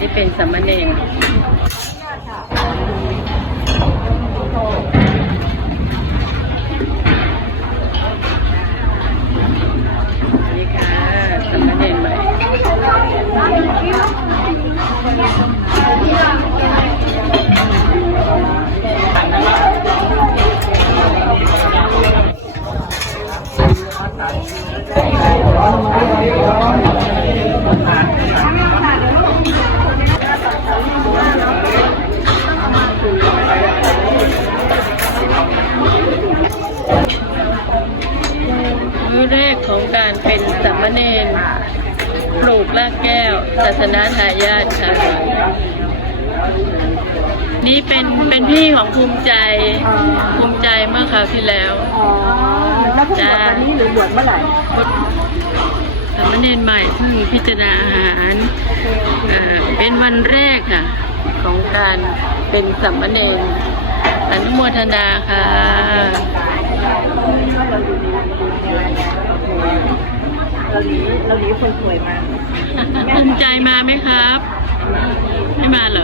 ที่เป็นสามเณรนี่ค่ะสามเณรใหม่มื้ มเณรปลูกรากแก้วศาสนาทายาทค่ะ นี่เป็นเป็นพี่ของภูมิใจ ภูมิใจเมื่อคราวที่แล้วอ๋อแล้วพิ่งบวชวันนี้หรือบวชเมื่อไหร่สามเณรใหม่เพิ่งพิจารณาอาหารเอ่อเป็นวันแรกค่ะ ของการเป็นสามเณรอนุโมทนาค่ะ เราหนีเราหนีคนสวยมา ภูมิใจมาไหมครับ ไม่มาเหรอ